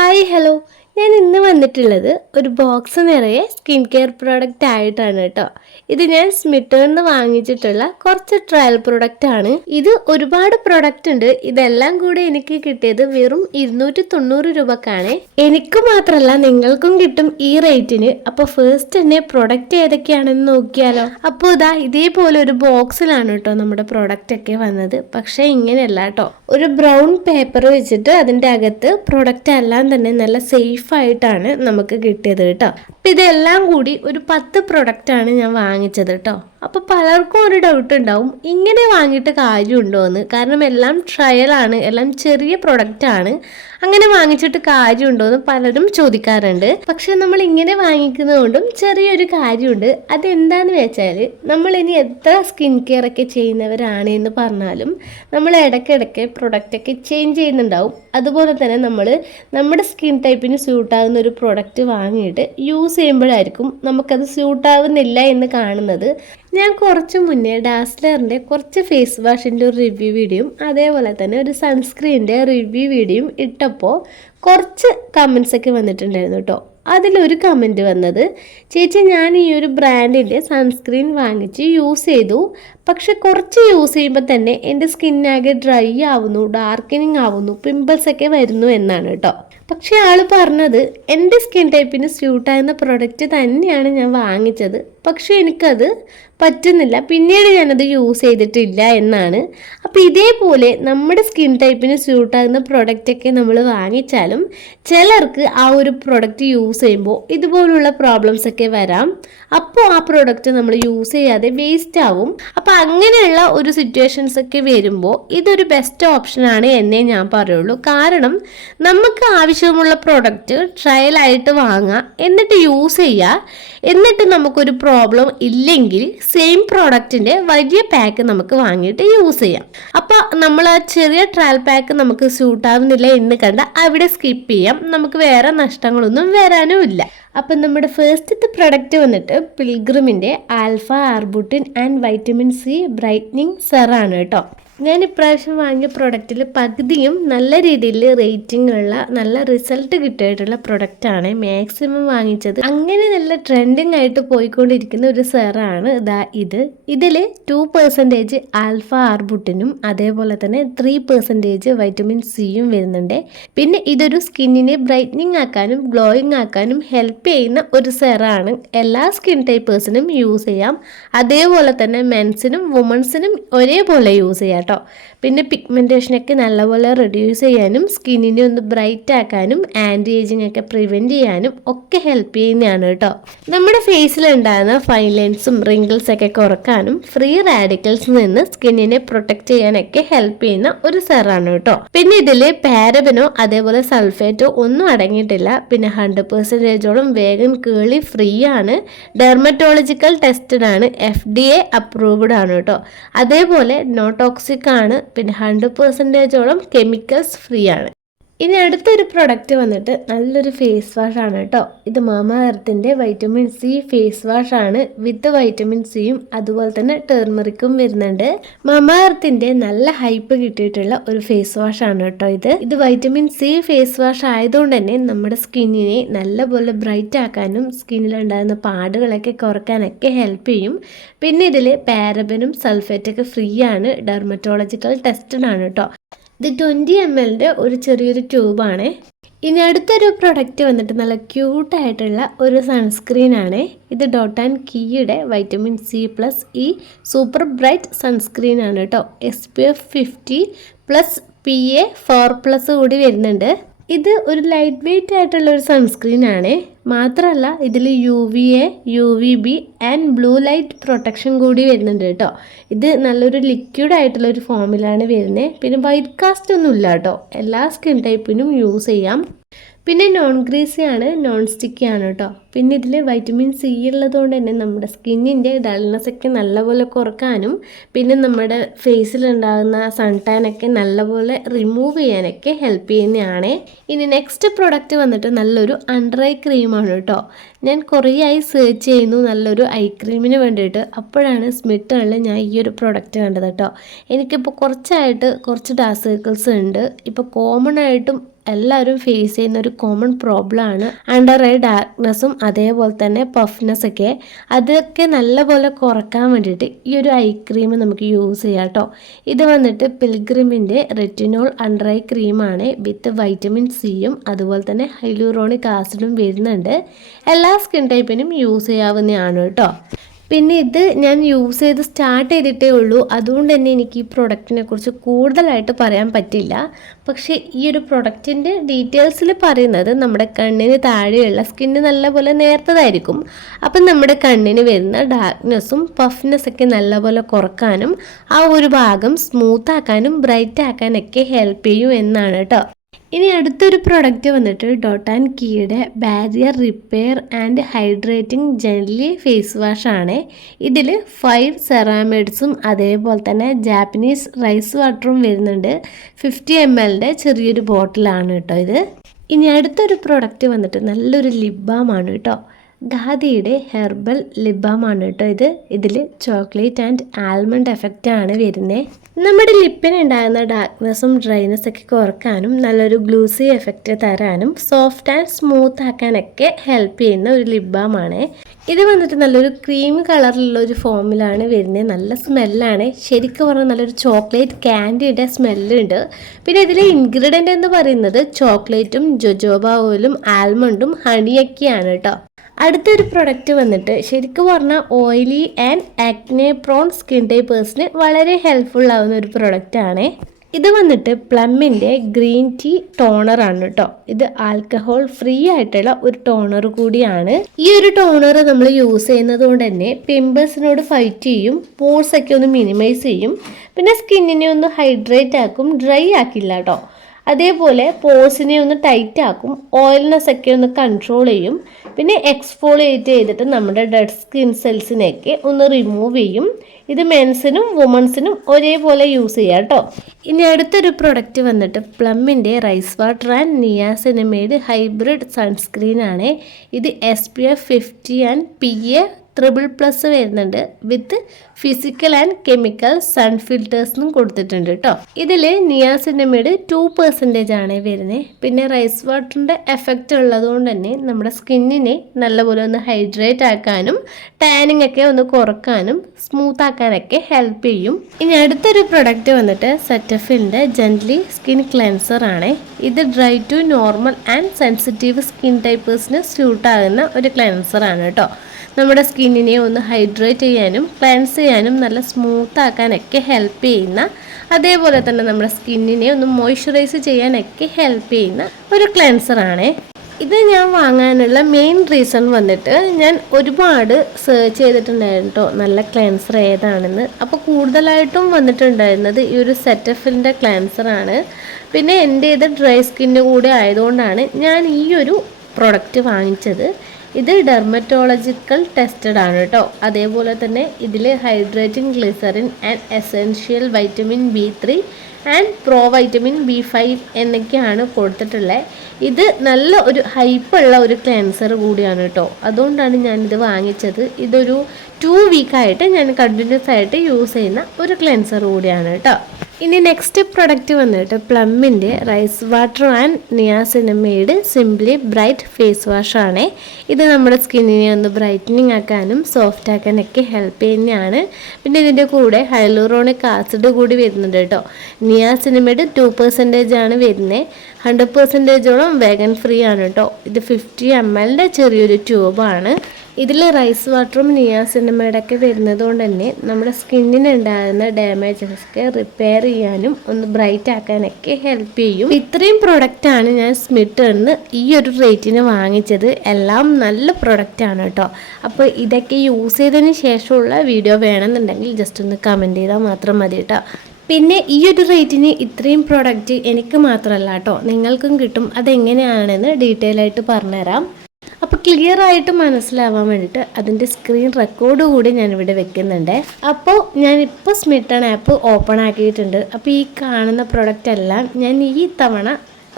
Hi hello ഞാൻ ഇന്ന് വന്നിട്ടുള്ളത് ഒരു ബോക്സ് നിറയെ സ്കിൻ കെയർ പ്രോഡക്റ്റ് ആയിട്ടാണ് കേട്ടോ. ഇത് ഞാൻ സ്മിറ്റേൺ നിന്ന് വാങ്ങിച്ചിട്ടുള്ള കുറച്ച് ട്രയൽ പ്രോഡക്റ്റ് ആണ്. ഇത് ഒരുപാട് പ്രോഡക്റ്റ് ഉണ്ട്. ഇതെല്ലാം കൂടി എനിക്ക് കിട്ടിയത് വെറും ഇരുന്നൂറ്റി തൊണ്ണൂറ് രൂപക്കാണ്. എനിക്ക് മാത്രമല്ല നിങ്ങൾക്കും കിട്ടും ഈ റേറ്റിന് അപ്പൊ ഫസ്റ്റ് തന്നെ പ്രൊഡക്റ്റ് ഏതൊക്കെയാണെന്ന് നോക്കിയാലോ? അപ്പോൾ ഇതാ ഇതേപോലെ ഒരു ബോക്സിലാണ് കേട്ടോ നമ്മുടെ പ്രോഡക്റ്റ് ഒക്കെ വന്നത്. പക്ഷേ ഇങ്ങനെയല്ല കേട്ടോ. ഒരു ബ്രൗൺ പേപ്പർ വെച്ചിട്ട് അതിന്റെ അകത്ത് പ്രൊഡക്റ്റ് എല്ലാം തന്നെ നല്ല സേഫ് ആയിട്ടാണ് നമുക്ക് കിട്ടിയത് കേട്ടോ. അപ്പം ഇതെല്ലാം കൂടി ഒരു പത്ത് പ്രൊഡക്റ്റ് ആണ് ഞാൻ വാങ്ങിച്ചത് കേട്ടോ. അപ്പോൾ പലർക്കും ഒരു ഡൗട്ട് ഉണ്ടാവും. ഇങ്ങനെ വാങ്ങിയിട്ട് കാര്യമുണ്ടോ എന്ന് കാരണം എല്ലാം ട്രയലാണ് എല്ലാം ചെറിയ പ്രൊഡക്റ്റ് ആണ്. അങ്ങനെ വാങ്ങിച്ചിട്ട് കാര്യമുണ്ടോ എന്ന് പലരും ചോദിക്കാറുണ്ട്. പക്ഷെ നമ്മൾ ഇങ്ങനെ വാങ്ങിക്കുന്നതുകൊണ്ടും ചെറിയൊരു കാര്യമുണ്ട്. അതെന്താന്ന് വെച്ചാൽ നമ്മൾ ഇനി എത്ര സ്കിൻ കെയർ ഒക്കെ ചെയ്യുന്നവരാണ് എന്ന് പറഞ്ഞാലും നമ്മൾ ഇടയ്ക്കിടയ്ക്ക് പ്രൊഡക്റ്റ് ഒക്കെ ചേഞ്ച് ചെയ്യുന്നുണ്ടാവും. അതുപോലെ തന്നെ നമ്മൾ നമ്മുടെ സ്കിൻ ടൈപ്പിന് സ്യൂട്ടാകുന്ന ഒരു പ്രൊഡക്റ്റ് വാങ്ങിയിട്ട് യൂസ് ചെയ്യുമ്പോഴായിരിക്കും നമുക്കത് സ്യൂട്ടാവുന്നില്ല എന്ന് കാണുന്നത്. ഞാൻ കുറച്ച് മുന്നേ ഡാസ്ലറിന്റെ കുറച്ച് ഫേസ് വാഷിന്റെ ഒരു റിവ്യൂ വീഡിയോയും അതേപോലെ തന്നെ ഒരു സൺസ്ക്രീനിന്റെ റിവ്യൂ വീഡിയോയും ഇട്ടപ്പോൾ കുറച്ച് കമൻസ് ഒക്കെ വന്നിട്ടുണ്ടായിരുന്നു കേട്ടോ. അതിലൊരു കമന്റ് വന്നത് ചേച്ചി ഞാൻ ഈ ഒരു ബ്രാൻഡിന്റെ സൺസ്ക്രീൻ വാങ്ങിച്ച് യൂസ് ചെയ്തു. പക്ഷെ കുറച്ച് യൂസ് ചെയ്യുമ്പോൾ തന്നെ എന്റെ സ്കിന്നാകെ ഡ്രൈ ആവുന്നു ഡാർക്കനിങ് ആവുന്നു പിമ്പിൾസ് ഒക്കെ വരുന്നു എന്നാണ് കേട്ടോ. പക്ഷേ ആൾ പറഞ്ഞത് എന്റെ സ്കിൻ ടൈപ്പിന് സ്യൂട്ടാകുന്ന പ്രൊഡക്റ്റ് തന്നെയാണ് ഞാൻ വാങ്ങിച്ചത്. പക്ഷെ എനിക്കത് പറ്റുന്നില്ല. പിന്നീട് ഞാനത് യൂസ് ചെയ്തിട്ടില്ല എന്നാണ്. അപ്പോൾ ഇതേപോലെ നമ്മുടെ സ്കിൻ ടൈപ്പിന് സ്യൂട്ടാകുന്ന പ്രൊഡക്റ്റൊക്കെ നമ്മൾ വാങ്ങിച്ചാലും ചിലർക്ക് ആ ഒരു പ്രൊഡക്റ്റ് യൂസ് ചെയ്യുമ്പോൾ ഇതുപോലുള്ള പ്രോബ്ലംസ് ഒക്കെ വരാം. അപ്പോൾ ആ പ്രൊഡക്റ്റ് നമ്മൾ യൂസ് ചെയ്യാതെ വേസ്റ്റ് ആവും. അപ്പോൾ അങ്ങനെയുള്ള ഒരു സിറ്റുവേഷൻസ് ഒക്കെ വരുമ്പോൾ ഇതൊരു ബെസ്റ്റ് ഓപ്ഷനാണ് എന്നേ ഞാൻ പറയുള്ളൂ. കാരണം നമുക്ക് ആവശ്യമുള്ള പ്രൊഡക്റ്റ് ട്രയലായിട്ട് വാങ്ങാം. എന്നിട്ട് യൂസ് ചെയ്യുക എന്നിട്ട് നമുക്കൊരു പ്രോബ്ലം ഇല്ലെങ്കിൽ സെയിം പ്രോഡക്റ്റിന്റെ വലിയ പാക്ക് നമുക്ക് വാങ്ങിയിട്ട് യൂസ് ചെയ്യാം. അപ്പോൾ നമ്മൾ ആ ചെറിയ ട്രയൽ പാക്ക് നമുക്ക് സ്യൂട്ട് ആവുന്നില്ല എന്ന് കണ്ട അവിടെ സ്കിപ്പ് ചെയ്യാം. നമുക്ക് വേറെ നഷ്ടങ്ങളൊന്നും വരാനും ഇല്ല അപ്പം നമ്മുടെ ഫേസ്റ്റത്തെ പ്രൊഡക്റ്റ് വന്നിട്ട് പിൽഗ്രിമിന്റെ alpha arbutin and vitamin C brightening സെറാണ് കേട്ടോ. ഞാൻ ഇപ്രാവശ്യം വാങ്ങിയ പ്രൊഡക്റ്റിൽ പകുതിയും നല്ല രീതിയിൽ റേറ്റിംഗ് ഉള്ള നല്ല റിസൾട്ട് കിട്ടിയിട്ടുള്ള പ്രൊഡക്റ്റാണ് മാക്സിമം വാങ്ങിച്ചത്. അങ്ങനെ നല്ല ട്രെൻഡിങ് ആയിട്ട് പോയിക്കൊണ്ടിരിക്കുന്ന ഒരു സെറാണ് ഇതാ ഇത്. ഇതിൽ ടു പെർസെന്റേജ് ആൽഫ ആർബുട്ടിനും അതേപോലെ തന്നെ ത്രീ പെർസെന്റേജ് വൈറ്റമിൻ സിയും വരുന്നുണ്ട്. പിന്നെ ഇതൊരു സ്കിന്നിനെ ബ്രൈറ്റനിങ് ആക്കാനും ഗ്ലോയിങ് ആക്കാനും ഹെൽപ്പ് ചെയ്യുന്ന ഒരു സെറാണ് എല്ലാ സ്കിൻ ടൈപ്പേഴ്സിനും യൂസ് ചെയ്യാം. അതേപോലെ തന്നെ മെൻസിനും വുമൺസിനും ഒരേപോലെ യൂസ് ചെയ്യാം കേട്ടോ പിന്നെ പിഗ്മെന്റേഷനൊക്കെ നല്ലപോലെ റെഡ്യൂസ് ചെയ്യാനും സ്കിന്നിനെ ഒന്ന് ബ്രൈറ്റ് ആക്കാനും ആന്റി ഏജിങ് ഒക്കെ പ്രിവെന്റ് ചെയ്യാനും ഒക്കെ ഹെൽപ്പ് ചെയ്യുന്നതാണ് കേട്ടോ നമ്മുടെ ഫേസിലുണ്ടാകുന്ന ഫൈൻ ലൈൻസും റിങ്കിൾസ് ഒക്കെ കുറക്കാനും ഫ്രീ റാഡിക്കൽസ് നിന്ന് സ്കിന്നിനെ പ്രൊട്ടക്ട് ചെയ്യാനൊക്കെ ഹെൽപ്പ് ചെയ്യുന്ന ഒരു സെറാണ് കേട്ടോ പിന്നെ ഇതിൽ പാരബനോ അതേപോലെ സൾഫേറ്റോ ഒന്നും അടങ്ങിയിട്ടില്ല. പിന്നെ ഹൺഡ്രഡ് പെർസെന്റേജോളം വേഗൻ കേളി ഫ്രീ ആണ് ഡെർമറ്റോളജിക്കൽ ടെസ്റ്റഡ് ആണ് എഫ് ഡി എ അപ്രൂവ്ഡ് ആണ് കേട്ടോ. അതേപോലെ നോ ടോക്സിക് ആണ്. പിന്നെ ഹൺഡ്രഡ് പെർസെന്റേജോളം കെമിക്കൽസ് ഫ്രീ ആണ്. ഇനി അടുത്തൊരു പ്രൊഡക്റ്റ് വന്നിട്ട് നല്ലൊരു ഫേസ് വാഷ് ആണ് കേട്ടോ. ഇത് മാമ എർത്തിന്റെ വൈറ്റമിൻ സി ഫേസ് വാഷ് ആണ്. വിത്ത് വൈറ്റമിൻ സിയും അതുപോലെ തന്നെ ടേർമറിക്കും വരുന്നുണ്ട്. മാമ എർത്തിന്റെ നല്ല ഹൈപ്പ് കിട്ടിയിട്ടുള്ള ഒരു ഫേസ് വാഷ് ആണ് കേട്ടോ ഇത്. ഇത് വൈറ്റമിൻ സി ഫേസ് വാഷ് ആയതുകൊണ്ട് തന്നെ നമ്മുടെ സ്കിന്നിനെ നല്ലപോലെ ബ്രൈറ്റ് ആക്കാനും സ്കിന്നിലുണ്ടാകുന്ന പാടുകളൊക്കെ കുറയ്ക്കാനൊക്കെ ഹെൽപ്പ് ചെയ്യും. പിന്നെ ഇതിൽ പാരബനും സൾഫേറ്റൊക്കെ ഫ്രീ ആണ്. ഡെർമറ്റോളജിക്കൽ ടെസ്റ്റഡ് ആണ് കേട്ടോ. ഇത് ട്വന്റി എം എല്ലിന്റെ ഒരു ചെറിയൊരു ട്യൂബാണ് ഇനി അടുത്തൊരു പ്രൊഡക്റ്റ് വന്നിട്ട് നല്ല ക്യൂട്ടായിട്ടുള്ള ഒരു സൺസ്ക്രീൻ ആണ്. ഇത് ഡോട്ട് ആൻഡ് കീയുടെ vitamin C plus E super bright sunscreen ആണ് കേട്ടോ. S P F fifty plus P A four plus കൂടി വരുന്നുണ്ട്. ഇത് ഒരു ലൈറ്റ് വെയിറ്റ് ആയിട്ടുള്ള ഒരു സൺസ്ക്രീൻ ആണ്. മാത്രമല്ല ഇതിൽ U V A U V B and blue light protection കൂടി വരുന്നുണ്ട് കേട്ടോ. ഇത് നല്ലൊരു ലിക്വിഡ് ആയിട്ടുള്ള ഒരു ഫോമിലാണ് വരുന്നത് പിന്നെ വൈറ്റ് കാസ്റ്റ് ഒന്നും ഇല്ല കേട്ടോ. എല്ലാ സ്കിൻ ടൈപ്പിനും യൂസ് ചെയ്യാം. പിന്നെ നോൺ ഗ്രീസി ആണ് നോൺ സ്റ്റിക്കി ആണ് കേട്ടോ പിന്നെ ഇതിൽ വൈറ്റമിൻ സി ഉള്ളതുകൊണ്ട് തന്നെ നമ്മുടെ സ്കിന്നിന്റെ ഡൾനെസ്സൊക്കെ നല്ലപോലെ കുറക്കാനും പിന്നെ നമ്മുടെ ഫേസിലുണ്ടാകുന്ന സൺ ടാനൊക്കെ നല്ലപോലെ റിമൂവ് ചെയ്യാനൊക്കെ ഹെൽപ്പ് ചെയ്യുന്നതാണ്. ഇനി നെക്സ്റ്റ് പ്രൊഡക്റ്റ് വന്നിട്ട് നല്ലൊരു അണ്ടർ ഐ ക്രീമാണ് കേട്ടോ ഞാൻ കുറേ ആയി സെർച്ച് ചെയ്യുന്നു നല്ലൊരു ഐ ക്രീമിന് വേണ്ടിയിട്ട്. അപ്പോഴാണ് സ്മിട്ടണിൽ ഞാൻ ഈ ഒരു പ്രൊഡക്റ്റ് കണ്ടത് കേട്ടോ എനിക്കിപ്പോൾ കുറച്ചായിട്ട് കുറച്ച് ഡാർക്ക് സർക്കിൾസ് ഉണ്ട്. ഇപ്പോൾ കോമൺ ആയിട്ടും എല്ലാവരും ഫേസ് ചെയ്യുന്ന ഒരു കോമൺ പ്രോബ്ലം ആണ് അണ്ടർ ഐ ഡാർക്ക്നെസ്സും അതേപോലെ തന്നെ പഫ്നെസ് ഒക്കെ. അതൊക്കെ നല്ലപോലെ കുറയ്ക്കാൻ വേണ്ടിയിട്ട് ഈ ഒരു ഐ ക്രീം നമുക്ക് യൂസ് ചെയ്യാം കേട്ടോ ഇത് വന്നിട്ട് പിൽഗ്രിമിന്റെ റെറ്റിനോൾ അണ്ടർ ഐ ക്രീമാണ് വിത്ത് വൈറ്റമിൻ സിയും അതുപോലെ തന്നെ ഹൈലൂറോണിക് ആസിഡും വരുന്നുണ്ട്. എല്ലാ സ്കിൻ ടൈപ്പിനും യൂസ് ചെയ്യാവുന്നതാണ് കേട്ടോ പിന്നെ ഇത് ഞാൻ യൂസ് ചെയ്ത് സ്റ്റാർട്ട് ചെയ്തിട്ടേ ഉള്ളൂ. അതുകൊണ്ട് തന്നെ എനിക്ക് ഈ പ്രൊഡക്റ്റിനെ കുറിച്ച് കൂടുതലായിട്ട് പറയാൻ പറ്റില്ല. പക്ഷേ ഈ ഒരു പ്രൊഡക്റ്റിന്റെ ഡീറ്റെയിൽസിൽ പറയുന്നത് നമ്മുടെ കണ്ണിന് താഴെയുള്ള സ്കിന്ന് നല്ലപോലെ നേർത്തതായിരിക്കും. അപ്പം നമ്മുടെ കണ്ണിന് വരുന്ന ഡാർക്ക്നെസ്സും പഫ്നെസ്സൊക്കെ നല്ലപോലെ കുറക്കാനും ആ ഒരു ഭാഗം സ്മൂത്ത് ആക്കാനും ബ്രൈറ്റ് ആക്കാനൊക്കെ ഹെൽപ്പ് ചെയ്യും എന്നാണ് കേട്ടോ ഇനി അടുത്തൊരു പ്രൊഡക്റ്റ് വന്നിട്ട് ഡോട്ട് ആൻഡ് കീയുടെ barrier repair and hydrating gentle face wash ആണ്. ഇതിൽ ഫൈവ് സെറാമിഡ്സും അതേപോലെ തന്നെ ജാപ്പനീസ് റൈസ് വാട്ടറും വരുന്നുണ്ട്. ഫിഫ്റ്റി എം എല്ലിന്റെ ചെറിയൊരു ബോട്ടിലാണ് കേട്ടോ ഇത്. ഇനി അടുത്തൊരു പ്രൊഡക്റ്റ് വന്നിട്ട് നല്ലൊരു ലിബാമാണ് ബാമാണ് കേട്ടോ. ഖാദിയുടെ ഹെർബൽ ലിബാമാണ് കേട്ടോ ഇത്. ഇതിൽ ചോക്ലേറ്റ് ആൻഡ് ആൽമണ്ട് എഫക്റ്റ് ആണ് വരുന്നത് നമ്മുടെ ലിപ്പിന് ഉണ്ടാകുന്ന ഡാർക്ക്നെസ്സും ഡ്രൈനെസ് ഒക്കെ കുറക്കാനും നല്ലൊരു ഗ്ലൂസി എഫക്റ്റ് തരാനും സോഫ്റ്റ് ആൻഡ് സ്മൂത്ത് ആക്കാനൊക്കെ ഹെൽപ്പ് ചെയ്യുന്ന ഒരു ലിബാമാണ്. ഇത് വന്നിട്ട് നല്ലൊരു ക്രീം കളറിലുള്ള ഒരു ഫോമിലാണ് വരുന്നത് നല്ല സ്മെല്ലാണ്. ശരിക്കും പറഞ്ഞാൽ നല്ലൊരു ചോക്ലേറ്റ് ക്യാൻഡിയുടെ സ്മെല്ലുണ്ട്. പിന്നെ ഇതിലെ ഇൻഗ്രീഡിയന്റ് എന്ന് പറയുന്നത് ചോക്ലേറ്റും ജൊജോബ ഓയിലും ആൽമണ്ടും ഹണിയൊക്കെയാണ് കേട്ടോ. അടുത്തൊരു പ്രൊഡക്റ്റ് വന്നിട്ട് ശരിക്കും പറഞ്ഞാൽ oily and acne prone skin ടൈപ്പേഴ്സിന് വളരെ ഹെൽപ്ഫുൾ ആവുന്ന ഒരു പ്രൊഡക്റ്റ് ആണ്. ഇത് വന്നിട്ട് പ്ലമ്മിന്റെ ഗ്രീൻ ടീ ടോണർ ആണ് കേട്ടോ ഇത് ആൽക്കഹോൾ ഫ്രീ ആയിട്ടുള്ള ഒരു ടോണർ കൂടിയാണ്. ഈ ഒരു ടോണർ നമ്മൾ യൂസ് ചെയ്യുന്നത് കൊണ്ട് തന്നെ പിമ്പിൾസിനോട് ഫൈറ്റ് ചെയ്യും പോർസ് ഒക്കെ ഒന്ന് മിനിമൈസ് ചെയ്യും. പിന്നെ സ്കിന്നിനെ ഒന്ന് ഹൈഡ്രേറ്റ് ആക്കും ഡ്രൈ ആക്കില്ല കേട്ടോ അതേപോലെ പോസിനെ ഒന്ന് ടൈറ്റ് ആക്കും ഓയിൽനെസ് ഒക്കെ ഒന്ന് കൺട്രോൾ ചെയ്യും പിന്നെ എക്സ്ഫോളിയേറ്റ് ചെയ്തിട്ട് നമ്മുടെ ഡെഡ് സ്കിൻ സെൽസിനെയൊക്കെ ഒന്ന് റിമൂവ് ചെയ്യും. ഇത് മെൻസിനും വുമൺസിനും ഒരേപോലെ യൂസ് ചെയ്യാം കേട്ടോ. ഇനി അടുത്തൊരു പ്രൊഡക്റ്റ് വന്നിട്ട് പ്ലമ്മിന്റെ rice water and niacinamide hybrid sunscreen ആണ്. ഇത് S P F fifty and P A triple plus വരുന്നുണ്ട് with physical and chemical sun ഫിൽറ്റേഴ്സും കൊടുത്തിട്ടുണ്ട് കേട്ടോ ഇതിൽ നിയാസിനമിഡ് ടു പെർസെന്റേജ് ആണ് വരുന്നത് പിന്നെ റൈസ് വാട്ടറിന്റെ എഫക്റ്റ് ഉള്ളതുകൊണ്ട് തന്നെ നമ്മുടെ സ്കിന്നിനെ നല്ലപോലെ ഒന്ന് ഹൈഡ്രേറ്റ് ആക്കാനും ടാനിങ് ഒക്കെ ഒന്ന് കുറക്കാനും സ്മൂത്ത് ആക്കാനൊക്കെ ഹെൽപ്പ് ചെയ്യും. ഇനി അടുത്തൊരു പ്രൊഡക്റ്റ് വന്നിട്ട് സെറ്റഫിലിന്റെ ജെന്റ്ലി സ്കിൻ ക്ലെൻസർ ആണ്. ഇത് dry to normal and sensitive skin ടൈപ്പേഴ്സിന് suit ആകുന്ന ഒരു ക്ലെൻസർ ആണ് കേട്ടോ നമ്മുടെ സ്കിന്നിനെ ഒന്ന് ഹൈഡ്രേറ്റ് ചെയ്യാനും ക്ലെൻസ് ചെയ്യാനും നല്ല സ്മൂത്ത് ആക്കാനൊക്കെ ഹെൽപ്പ് ചെയ്യുന്ന അതേപോലെ തന്നെ നമ്മുടെ സ്കിന്നിനെ ഒന്ന് മോയ്സ്ചറൈസ് ചെയ്യാനൊക്കെ ഹെൽപ്പ് ചെയ്യുന്ന ഒരു ക്ലെൻസറാണ് ഇത് ഞാൻ വാങ്ങാനുള്ള മെയിൻ റീസൺ വന്നിട്ട് ഞാൻ ഒരുപാട് സെർച്ച് ചെയ്തിട്ടുണ്ടായിരുന്നു കേട്ടോ നല്ല ക്ലെൻസർ ഏതാണെന്ന്. അപ്പോൾ കൂടുതലായിട്ടും വന്നിട്ടുണ്ടായിരുന്നത് ഈ ഒരു സെറ്റഫിലിന്റെ ക്ലെൻസറാണ് പിന്നെ എന്റെ ഇത് ഡ്രൈ സ്കിന്നിന്റെ കൂടെ ആയതുകൊണ്ടാണ് ഞാൻ ഈ ഒരു പ്രൊഡക്റ്റ് വാങ്ങിച്ചത്. ഇത് ഡെർമറ്റോളജിക്കൽ ടെസ്റ്റഡ് ആണ് കേട്ടോ. അതേപോലെ തന്നെ ഇതിൽ hydrating glycerin and essential vitamin B three and pro vitamin B five എന്നൊക്കെയാണ് കൊടുത്തിട്ടുള്ളത് ഇത് നല്ല ഒരു ഹൈപ്പുള്ള ഒരു ക്ലെൻസർ കൂടിയാണ് കേട്ടോ. അതുകൊണ്ടാണ് ഞാനിത് വാങ്ങിച്ചത്. ഇതൊരു ടു വീക്കായിട്ട് ഞാൻ കണ്ടിന്യൂസ് ആയിട്ട് യൂസ് ചെയ്യുന്ന ഒരു ക്ലെൻസർ കൂടിയാണ് കേട്ടോ. ഇനി നെക്സ്റ്റ് പ്രൊഡക്റ്റ് വന്നിട്ട് പ്ലമ്മിന്റെ റൈസ് വാട്ടർ ആൻഡ് നിയാസിനമയുടെ സിംപ്ലി ബ്രൈറ്റ് ഫേസ് വാഷ് ആണ്. ഇത് നമ്മുടെ സ്കിന്നിനെ ഒന്ന് ബ്രൈറ്റനിങ് ആക്കാനും സോഫ്റ്റ് ആക്കാനൊക്കെ ഹെൽപ്പ് ചെയ്യുന്നതാണ്. പിന്നെ ഇതിന്റെ കൂടെ ഹൈലൂറോണിക് ആസിഡ് കൂടി വരുന്നുണ്ട് കേട്ടോ. നിയാസിനമയുടെ ടു പെർസെന്റേജ് ആണ് വരുന്നത്. ഹൺഡ്രഡ് പെർസെന്റേജോളം വേഗൻ ഫ്രീ ആണ് കേട്ടോ ഇത് ഫിഫ്റ്റി എം എല്ലിന്റെ ചെറിയൊരു ട്യൂബാണ്. ഇതിൽ റൈസ് വാട്ടറും നിയാസിനമേഡൊക്കെ വരുന്നത് കൊണ്ട് തന്നെ നമ്മുടെ സ്കിന്നിന് ഉണ്ടാകുന്ന ഡാമേജസ് ഒക്കെ റിപ്പയർ ചെയ്യാനും ഒന്ന് ബ്രൈറ്റ് ആക്കാനൊക്കെ ഹെൽപ്പ് ചെയ്യും ഇത്രയും പ്രൊഡക്റ്റാണ് ഞാൻ സ്മിറ്ററിന്ന് ഈ ഒരു റേറ്റിന് വാങ്ങിച്ചത്. എല്ലാം നല്ല പ്രൊഡക്റ്റാണ് കേട്ടോ അപ്പോൾ ഇതൊക്കെ യൂസ് ചെയ്തതിന് ശേഷമുള്ള വീഡിയോ വേണമെന്നുണ്ടെങ്കിൽ ജസ്റ്റ് ഒന്ന് കമന്റ് ചെയ്താൽ മാത്രം മതി കേട്ടോ പിന്നെ ഈ ഒരു റേറ്റിന് ഇത്രയും പ്രോഡക്റ്റ് എനിക്ക് മാത്രമല്ല കേട്ടോ. നിങ്ങൾക്കും കിട്ടും. അതെങ്ങനെയാണെന്ന് ഡീറ്റെയിൽ ആയിട്ട് പറഞ്ഞുതരാം. അപ്പോൾ ക്ലിയർ ആയിട്ട് മനസ്സിലാവാൻ വേണ്ടിയിട്ട് അതിന്റെ സ്ക്രീൻ റെക്കോർഡ് കൂടി ഞാനിവിടെ വെക്കുന്നുണ്ട്. അപ്പോൾ ഞാനിപ്പോൾ സ്മിട്ടൺ ആപ്പ് ഓപ്പൺ ആക്കിയിട്ടുണ്ട്. അപ്പോൾ ഈ കാണുന്ന പ്രൊഡക്റ്റ് എല്ലാം ഞാൻ ഈ തവണ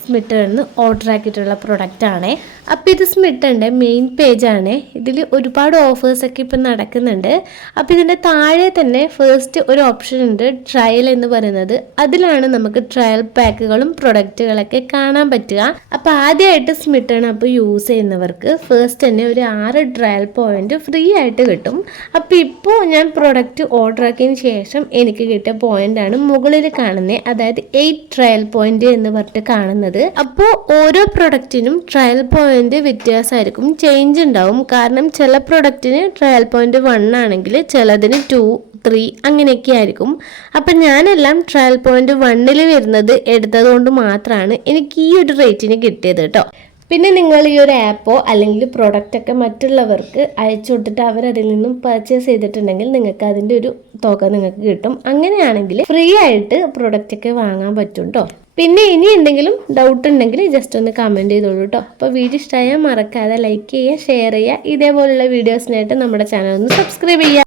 സ്മിറ്റേന്ന് ഓർഡർ ആക്കിയിട്ടുള്ള പ്രൊഡക്റ്റ് ആണേ. അപ്പോൾ ഇത് സ്മിറ്റന്റെ മെയിൻ പേജാണ് ഇതിൽ ഒരുപാട് ഓഫേഴ്സൊക്കെ ഇപ്പം നടക്കുന്നുണ്ട്. അപ്പോൾ ഇതിന്റെ താഴെ തന്നെ ഫസ്റ്റ് ഒരു ഓപ്ഷൻ ഉണ്ട് ട്രയൽ എന്ന് പറയുന്നത്. അതിലാണ് നമുക്ക് ട്രയൽ പാക്കുകളും പ്രൊഡക്റ്റുകളൊക്കെ കാണാൻ പറ്റുക. അപ്പോൾ ആദ്യമായിട്ട് സ്മിറ്റൺ അപ്പോൾ യൂസ് ചെയ്യുന്നവർക്ക് ഫസ്റ്റ് തന്നെ ഒരു ആറ് ട്രയൽ പോയിന്റ് ഫ്രീ ആയിട്ട് കിട്ടും. അപ്പോൾ ഇപ്പോൾ ഞാൻ പ്രൊഡക്റ്റ് ഓർഡർ ആക്കിയതിന് ശേഷം എനിക്ക് കിട്ടിയ പോയിന്റ് ആണ് മുകളിൽ കാണുന്നത് അതായത് എയ്റ്റ് ട്രയൽ പോയിന്റ് എന്ന് പറഞ്ഞിട്ട് കാണുന്നത് അപ്പോൾ ഓരോ പ്രൊഡക്റ്റിനും ട്രയൽ പോയിന്റ് വ്യത്യാസമായിരിക്കും. ചേഞ്ച് ഉണ്ടാവും. കാരണം ചില പ്രൊഡക്റ്റിന് ട്രയൽ പോയിന്റ് വൺ ആണെങ്കിൽ ചിലതിന് ടു ത്രീ അങ്ങനെയൊക്കെ ആയിരിക്കും. അപ്പം ഞാനെല്ലാം ട്രയൽ പോയിന്റ് വണ്ണിൽ വരുന്നത് എടുത്തത് കൊണ്ട് മാത്രമാണ് എനിക്ക് ഈ ഒരു റേറ്റിന് കിട്ടിയത് കേട്ടോ. പിന്നെ നിങ്ങൾ ഈ ഒരു ആപ്പോ അല്ലെങ്കിൽ പ്രോഡക്റ്റ് ഒക്കെ മറ്റുള്ളവർക്ക് അയച്ചു കൊടുത്തിട്ട് അവരതിൽ നിന്നും പർച്ചേസ് ചെയ്തിട്ടുണ്ടെങ്കിൽ നിങ്ങൾക്ക് അതിന്റെ ഒരു തുക നിങ്ങൾക്ക് കിട്ടും. അങ്ങനെയാണെങ്കിൽ ഫ്രീ ആയിട്ട് പ്രോഡക്റ്റ് ഒക്കെ വാങ്ങാൻ പറ്റും കേട്ടോ പിന്നെ ഇനി എന്തെങ്കിലും ഡൗട്ട് ഉണ്ടെങ്കിൽ ജസ്റ്റ് ഒന്ന് കമന്റ് ചെയ്തോളൂ കേട്ടോ അപ്പോൾ വീഡിയോ ഇഷ്ടമായാൽ മറക്കാതെ ലൈക്ക് ചെയ്യുക ഷെയർ ചെയ്യുക. ഇതേപോലുള്ള വീഡിയോസിനായിട്ട് നമ്മുടെ ചാനൽ ഒന്ന് സബ്സ്ക്രൈബ് ചെയ്യുക.